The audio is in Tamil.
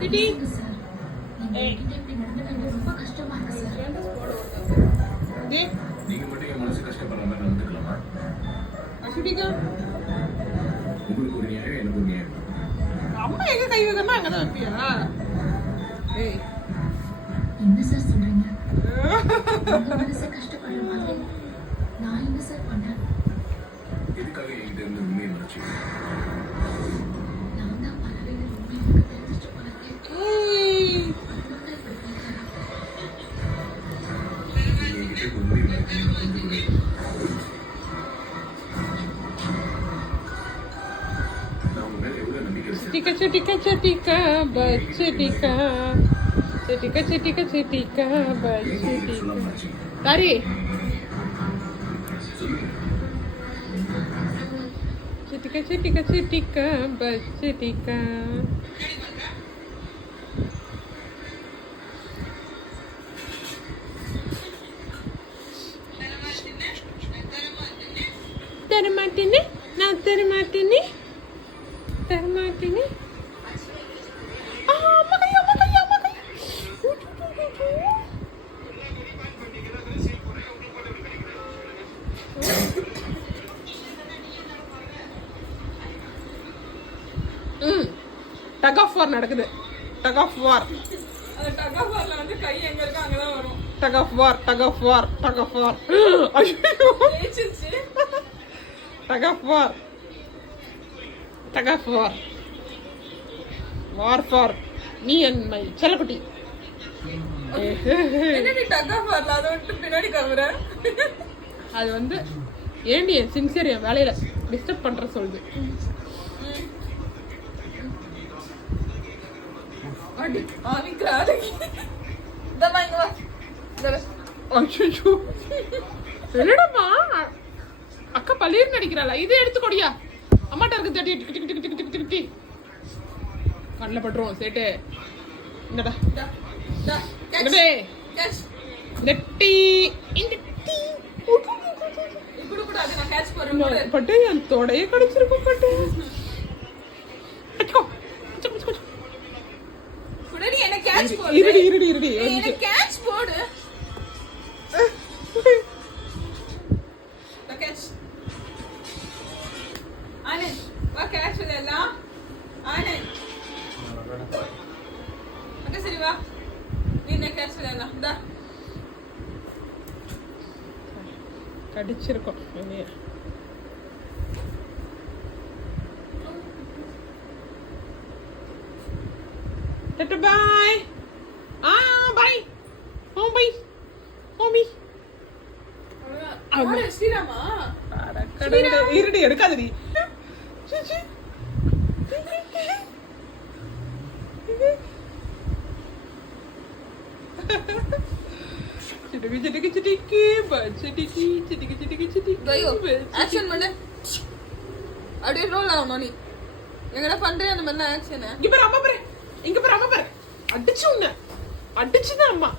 டிடி ரொம்ப கஷ்டமா இருக்கு சார். நீங்க மட்டும் என் மனசு கஷ்டப்படுற மாதிரி நடந்துக்கலாமா? அசுடிகா உங்களுக்கு ஒரு நியாயம், எனக்கு ஒரு நியாயம். அம்மா எங்க கை வைக்கணும் அங்கதான் வைப்பியா? ஏய் என்ன சார் சொல்றீங்க? உங்க மனசை கஷ்டப்படுற மாதிரி நான் என்ன சார் பண்ணேன்? எதுக்காக என்கிட்ட இருந்து உண்மையை மறைச்சு? நான் தான் பரவாயில்ல உண்மை எனக்கு தெரிஞ்சிட்டு போனேன். ஏய் அதனால இப்படி கேட்கறேன். நீங்க என்கிட்ட உண்மையை மறைச்சு புரிந்து கொள்ள நான் உங்க மேல எவ்வளவு நம்பிக்கை வச்சிருக்கேன். சிட்டிகா சிட்டிகா பச்சடிகா சிட்டிகா பச்சடிகா சொல்லாம மறைச்சு தாரி சொல்லுங்க. சிட்டிகா பச்சடிகா தரமாட்டேனே நான் தரமாட்டேனே டக் ஆஃப் வார் நடக்குது. டக் ஆஃப் வார் அந்த டக் ஆஃப் வார்ல வந்து கை எங்க இருக்கோ அங்கதான் வரும். டக் ஆஃப் வார் ஜெயிச்சிருச்சு. Tug of war for me and my செல்லக்குட்டி. என்னடி டக் ஆஃப் வார்ல அதை விட்டு பின்னாடி கவர? அது வந்து ஏண்டி என் சின்சியர் என் வேலையில டிஸ்டர்ப் பண்ற சொல்லுது. அடி ஆவி கிராலி. தம்மா இங்க வா. தர. அச்சோ என்னடா அக்கா பள்ளியில் நடிக்கிறாளா? இது எடுத்துக்கொடியா அம்மாட்ட இருக்கு. தட்டி tick tick tick tick tick tick tick கண்ணில் பட்டுருவோம் சேட்டு. இந்தடா டா. டா. இந்தடே கேட்ச். நெட்டி இந்த டீ இப்படி கூட அது நான் கேட்ச் போறேன். பட்டு என் தொடைய கடிச்சிருக்கும் பட்டு. அச்சோ குடடி என்ன கேட்ச் போடு. இருடி என்ன கேட்ச் போடு. கேட்ச். ஆனந்த் வா கேட்ச் விளையாடலாம். ஆனந்த் அக்கா சரி வா. நீ என்ன கேட்ச் விளையாடலாம். இந்தா கடிச்சிருக்கோம் வெளியே. Tata bye. Bye. Homie. ஆட ஸ்ரீராமா. இருடி எடுக்காதடி. கையோ ஆக்ஷன் பண்ணு. அப்படியே ரோல் ஆகணும் நீ. எங்கடா பண்றே அந்த மாதிரி ஆக்ஷன். இங்க பாரு அம்மா பாரு. அடிச்சுதான் அம்மா